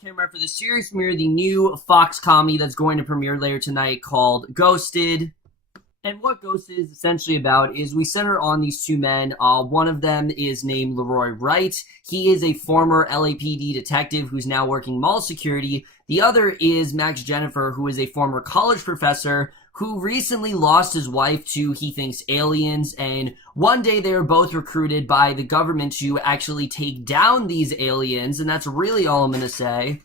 camera for the series premiere, the new Fox comedy that's going to premiere later tonight called Ghosted. And what Ghost is essentially about is we center on these two men. One of them is named Leroy Wright. He is a former LAPD detective who's now working mall security. The other is Max Jennifer, who is a former college professor who recently lost his wife to, he thinks, aliens. And one day they were both recruited by the government to actually take down these aliens. And that's really all I'm going to say.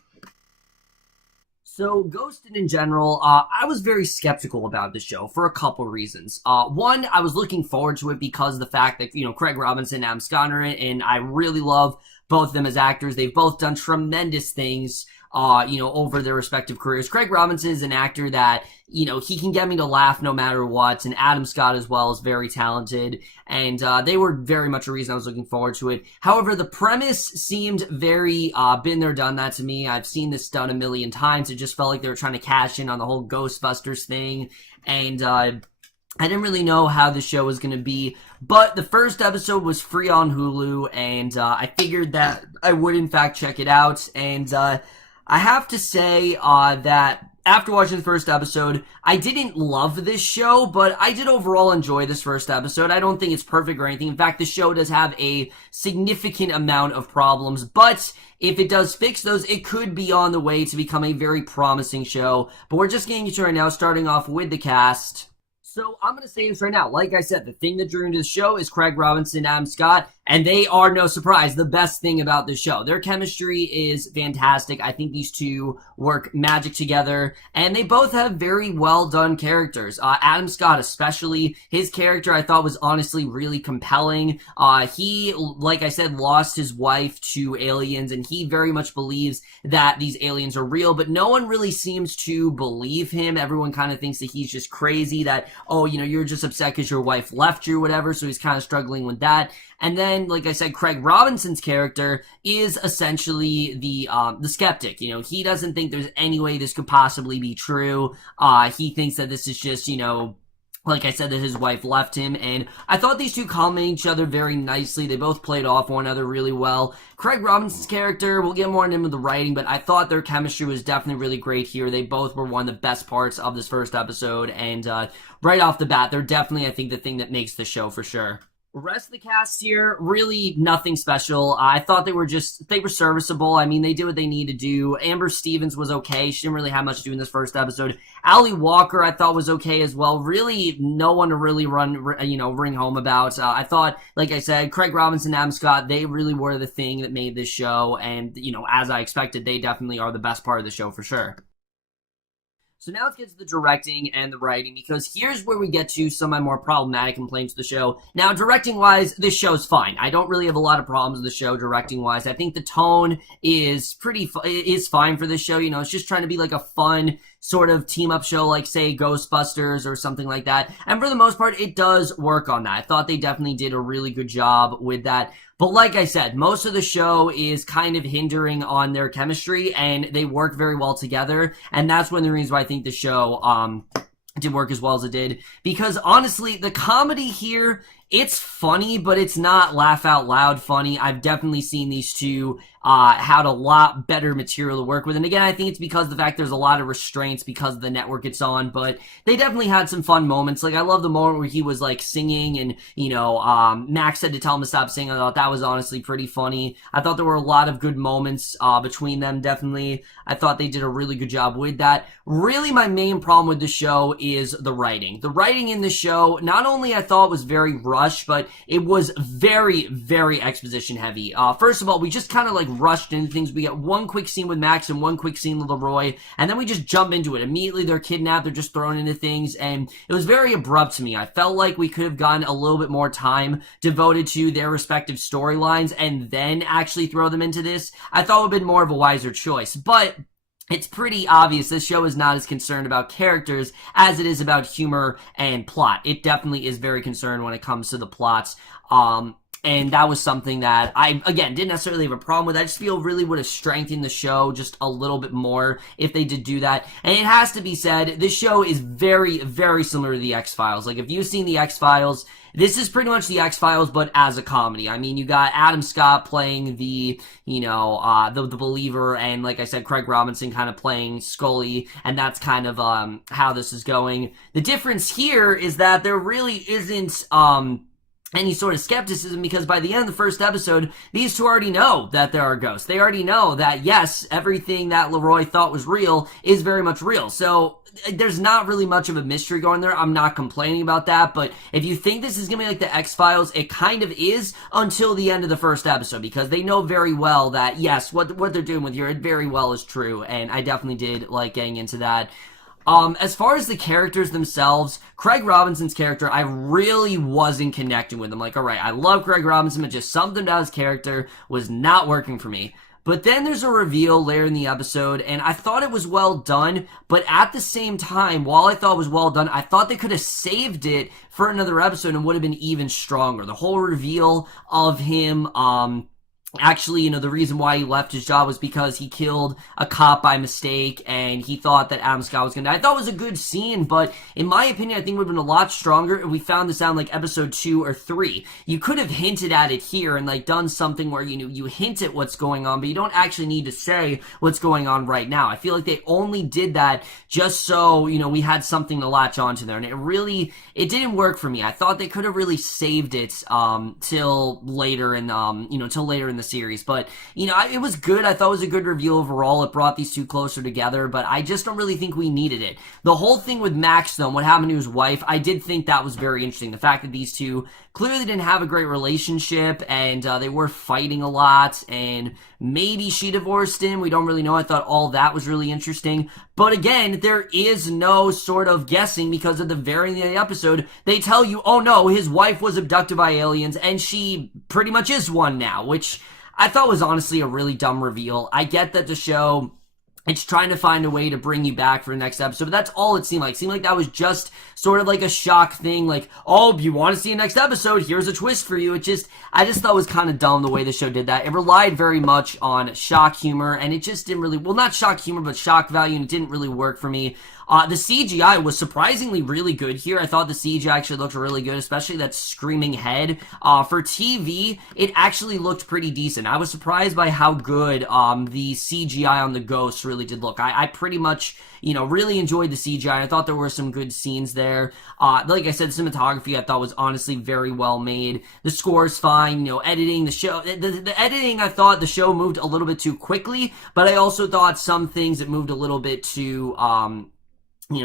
So, Ghosted in general, I was very skeptical about the show for a couple reasons. One, I was looking forward to it because of the fact that, Craig Robinson and Adam Scott are in it, and I really love both of them as actors. They've both done tremendous things, over their respective careers. Craig Robinson is an actor that, he can get me to laugh no matter what, and Adam Scott as well is very talented, and they were very much a reason I was looking forward to it. However, the premise seemed very been there, done that to me. I've seen this done a million times. It just felt like they were trying to cash in on the whole Ghostbusters thing, and I didn't really know how the show was going to be, but the first episode was free on Hulu, and I figured that I would in fact check it out, and I have to say that after watching the first episode, I didn't love this show, but I did overall enjoy this first episode. I don't think it's perfect or anything. In fact, the show does have a significant amount of problems, but if it does fix those, it could be on the way to become a very promising show. But we're just getting into it right now, starting off with the cast. So I'm going to say this right now. Like I said, the thing that drew me to the show is Craig Robinson and Adam Scott, and they are, no surprise, the best thing about the show. Their chemistry is fantastic. I think these two work magic together, and they both have very well done characters. Adam Scott especially, his character I thought was honestly really compelling. He, like I said, lost his wife to aliens, and he very much believes that these aliens are real, but no one really seems to believe him. Everyone kind of thinks that he's just crazy, that, oh, you're just upset because your wife left you or whatever, so he's kind of struggling with that. And then, like I said, Craig Robinson's character is essentially the skeptic. He doesn't think there's any way this could possibly be true. He thinks that this is just, like I said, that his wife left him, and I thought these two complement each other very nicely. They both played off one another really well. Craig Robinson's character, we'll get more into him with the writing, but I thought their chemistry was definitely really great here. They both were one of the best parts of this first episode, and right off the bat, they're definitely, I think, the thing that makes the show for sure. Rest of the cast here, really nothing special. I thought they were serviceable. I mean, they did what they needed to do. Amber Stevens was okay. She didn't really have much to do in this first episode. Ali Walker, I thought, was okay as well. Really, no one to really ring home about. I thought, like I said, Craig Robinson, Adam Scott, they really were the thing that made this show. And, as I expected, they definitely are the best part of the show for sure. So now let's get to the directing and the writing, because here's where we get to some of my more problematic complaints with the show. Now, directing-wise, this show's fine. I don't really have a lot of problems with the show directing-wise. I think the tone is fine for this show. It's just trying to be like a fun sort of team-up show, like, say, Ghostbusters or something like that. And for the most part, it does work on that. I thought they definitely did a really good job with that. But like I said, most of the show is kind of hindering on their chemistry, and they work very well together. And that's one of the reasons why I think the show did work as well as it did. Because honestly, the comedy here, it's funny, but it's not laugh out loud funny. I've definitely seen these two had a lot better material to work with. And again, I think it's because of the fact there's a lot of restraints because of the network it's on, but they definitely had some fun moments. Like, I love the moment where he was like singing and, Max said to tell him to stop singing. I thought that was honestly pretty funny. I thought there were a lot of good moments between them, definitely. I thought they did a really good job with that. Really, my main problem with the show is the writing. The writing in the show, not only I thought was very rushed, but it was very, very exposition heavy. First of all, we just kind of like rushed into things. We get one quick scene with Max and one quick scene with Leroy, and then we just jump into it. Immediately they're kidnapped, they're just thrown into things, and it was very abrupt to me. I felt like we could have gotten a little bit more time devoted to their respective storylines and then actually throw them into this. I thought it would have been more of a wiser choice, but it's pretty obvious this show is not as concerned about characters as it is about humor and plot. It definitely is very concerned when it comes to the plots. And that was something that I, again, didn't necessarily have a problem with. I just feel really would have strengthened the show just a little bit more if they did do that. And it has to be said, this show is very, very similar to the X-Files. Like, if you've seen the X-Files, this is pretty much the X-Files, but as a comedy. I mean, you got Adam Scott playing the believer, and like I said, Craig Robinson kind of playing Scully, and that's kind of how this is going. The difference here is that there really isn't any sort of skepticism, because by the end of the first episode, these two already know that there are ghosts. They already know that, yes, everything that Leroy thought was real is very much real. So there's not really much of a mystery going there. I'm not complaining about that, but if you think this is gonna be like the X-Files, it kind of is until the end of the first episode, because they know very well that, yes, what they're doing with here, it very well is true, and I definitely did like getting into that. As far as the characters themselves, Craig Robinson's character, I really wasn't connecting with him. Like, alright, I love Craig Robinson, but just something about his character was not working for me. But then there's a reveal later in the episode, and I thought it was well done, but at the same time, while I thought it was well done, I thought they could have saved it for another episode and would have been even stronger. The whole reveal of him, actually, the reason why he left his job was because he killed a cop by mistake, and he thought that Adam Scott was gonna die. I thought it was a good scene, but in my opinion, I think it would have been a lot stronger if we found this out in, like, episode 2 or 3. You could have hinted at it here and, like, done something where, you hint at what's going on, but you don't actually need to say what's going on right now. I feel like they only did that just so, we had something to latch onto there, and it didn't work for me. I thought they could have really saved it, till later in the series, but it was good. I thought it was a good reveal overall. It brought these two closer together, but I just don't really think we needed it. The whole thing with Max, though, and what happened to his wife, I did think that was very interesting. The fact that these two clearly didn't have a great relationship, and they were fighting a lot, and maybe she divorced him. We don't really know. I thought all that was really interesting, but again, there is no sort of guessing, because at the very end of the episode, they tell you, oh no, his wife was abducted by aliens, and she pretty much is one now, which I thought was honestly a really dumb reveal. I get that the show, it's trying to find a way to bring you back for the next episode, but that's all it seemed like. It seemed like that was just sort of like a shock thing, like, oh, you want to see a next episode? Here's a twist for you. I just thought it was kind of dumb the way the show did that. It relied very much on shock humor, and it just didn't really, well, not shock humor, but shock value, and it didn't really work for me. The CGI was surprisingly really good here. I thought the CGI actually looked really good, especially that screaming head. For TV, it actually looked pretty decent. I was surprised by how good the CGI on the ghosts really did look. I pretty much, really enjoyed the CGI. I thought there were some good scenes there. Like I said, cinematography I thought was honestly very well made. The score's fine. Editing, the show, the editing, I thought the show moved a little bit too quickly, but I also thought some things it moved a little bit too,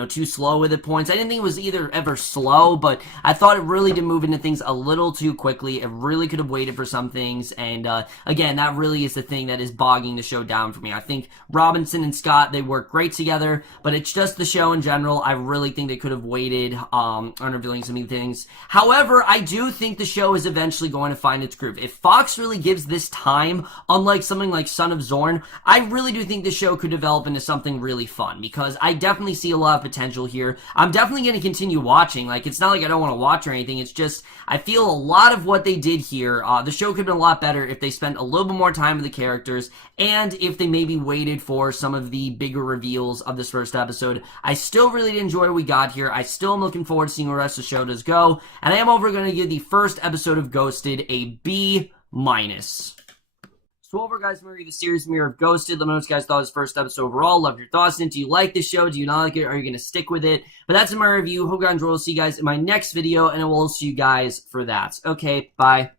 too slow with it points. I didn't think it was ever slow, but I thought it really did move into things a little too quickly. It really could have waited for some things, and again, that really is the thing that is bogging the show down for me. I think Robinson and Scott, they work great together, but it's just the show in general. I really think they could have waited on revealing some things. However, I do think the show is eventually going to find its groove. If Fox really gives this time, unlike something like Son of Zorn, I really do think the show could develop into something really fun, because I definitely see a lot of potential here. I'm definitely going to continue watching. Like, it's not like I don't want to watch or anything. It's just, I feel a lot of what they did here, the show could have been a lot better if they spent a little bit more time with the characters, and if they maybe waited for some of the bigger reveals of this first episode. I still really did enjoy what we got here. I still am looking forward to seeing where the rest of the show does go, and I am going to give the first episode of Ghosted a B-. So over, guys, the series Mirror of Ghosted. Let me know what you guys thought of this first episode overall. Love your thoughts. And do you like this show? Do you not like it? Are you going to stick with it? But that's my review. Hope you guys enjoyed. We'll see you guys in my next video, and I will see you guys for that. Okay, bye.